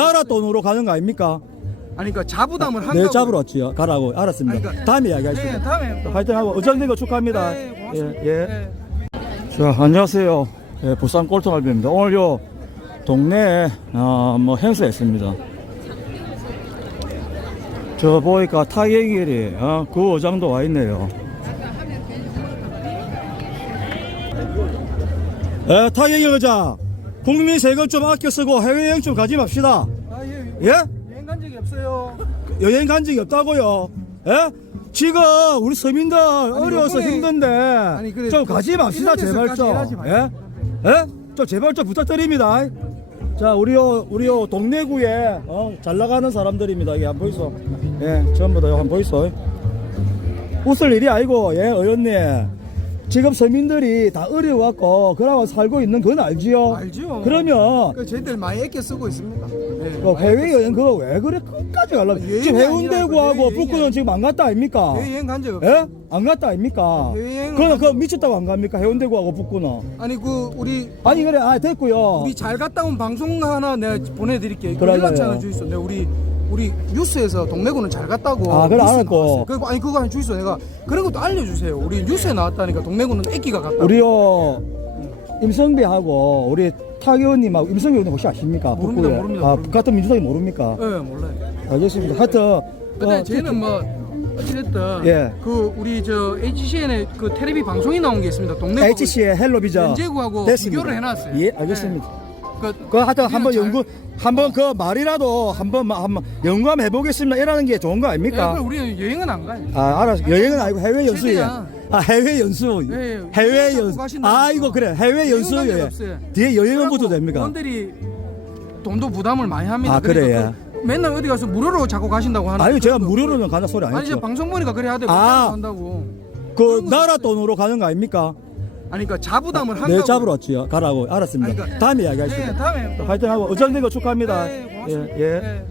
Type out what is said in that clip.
나라 돈으로 가는 거 아닙니까? 아니 그러니까 자부담을 한다고. 내 잡으러 왔지요. 가라고 알았습니다. 아니, 그러니까- 다음에 네, 이야기하겠습니다. 다음에. 화이팅 하고 의정된 거 축하합니다. 네, 고맙습니다. 예, 예. 네. 자, 안녕하세요. 예, 부산 꼴통알비입니다. 오늘 요, 동네에, 어, 뭐, 행사했습니다. 저, 보니까 타격일이, 어, 그 어장도 와 있네요. 예, 타격일 의장. 국민 세금 좀 아껴 쓰고 해외여행 좀 가지 맙시다. 아 예. 예? 여행 간 적이 없어요. 여행 간 적이 없다고요. 예? 지금 우리 서민들 어려워서 요번에- 힘든데 아니, 그래, 좀 그 가지 맙시다 제발 좀. 예? 예? 좀 제발 좀 부탁드립니다. 자, 우리요 우리요 동네구에 어, 잘 나가는 사람들입니다. 이게 안 보이소? 예, 전부 다안 보이소? 웃을 일이 아니고 예, 의원님. 지금 서민들이 다 어려워갖고 그러고 살고 있는 건 알지요? 알죠. 그러면 그 저희들 많이 애껴 쓰고 있습니다. 네. 그 해외여행 그거 왜 그래 끝까지 가려고 여행이 지금 해운대구하고 그 여행이 북구는. 지금 안 갔다 아닙니까? 여행 간적 없어요. 예? 안 갔다 아닙니까? 여행은 그거는 간그 적- 미쳤다고 안 갑니까? 해운대구하고 북구는 아니 그 우리 아니 그래 아 됐고요 우리 잘 갔다 온 방송 하나 내가 보내드릴게요. 그래요. 연락처 하나 주있어. 내가 우리 우리 뉴스에서 동래구는 잘 갔다고. 아, 그래, 뉴스에 알았고. 나왔어요. 그리고 아니 그거 하나 주있어. 내가 그런 것도 알려주세요. 우리 뉴스에 나왔다니까 동래구는 애기가 갔다. 우리요 임성배하고 우리 타교원님하고 임성배 의원님 혹시 아십니까? 모릅니다, 북구에. 모릅니다, 아, 모릅니다. 같은 민주당이 모릅니까? 예, 몰라요. 알겠습니다 하여튼 근데 어, 저희는 뭐 어찌됐든 예. 그 우리 저 HCN의 그 텔레비 방송이 나온 게 있습니다. 동래구 HC의 헬로비전 연제구하고 됐습니다. 비교를 해놨어요. 예 알겠습니다 그, 그 하여튼 한번 잘- 연구 한번 그 말이라도 한번 마- 한번 연구하면 해보겠습니다 이라는 게 좋은 거 예, 아닙니까? 그럼 우리는 여행은 안 가요. 아, 알았어. 여행은 아니고 해외 연수예요. 최대한. 아, 해외 연수. 네, 해외 여행 연수. 아, 이거 그래. 해외 연수 여행. 없어요. 뒤에 여행은 그래갖고 됩니까? 의원들이 돈도 부담을 많이 합니다. 아, 그러니까 그래요? 그 맨날 어디 가서 무료로 자꾸 가신다고 하는. 아니, 제가 무료로는. 가는 소리 안 아니 이제 했죠. 방송 보니까 그래야 돼. 아. 아. 한다고. 그 나라. 돈으로 가는 거 아닙니까? 아니 그러니까 자부담을 한다고. 내 잡으러 왔지요. 가라고. 알았습니다. 아니, 그러니까- 다음에 네, 이야기하겠습니다. 다음에. 화이팅 하고 의정된 거 축하합니다. 네, 고맙습니다. 예, 예. 네.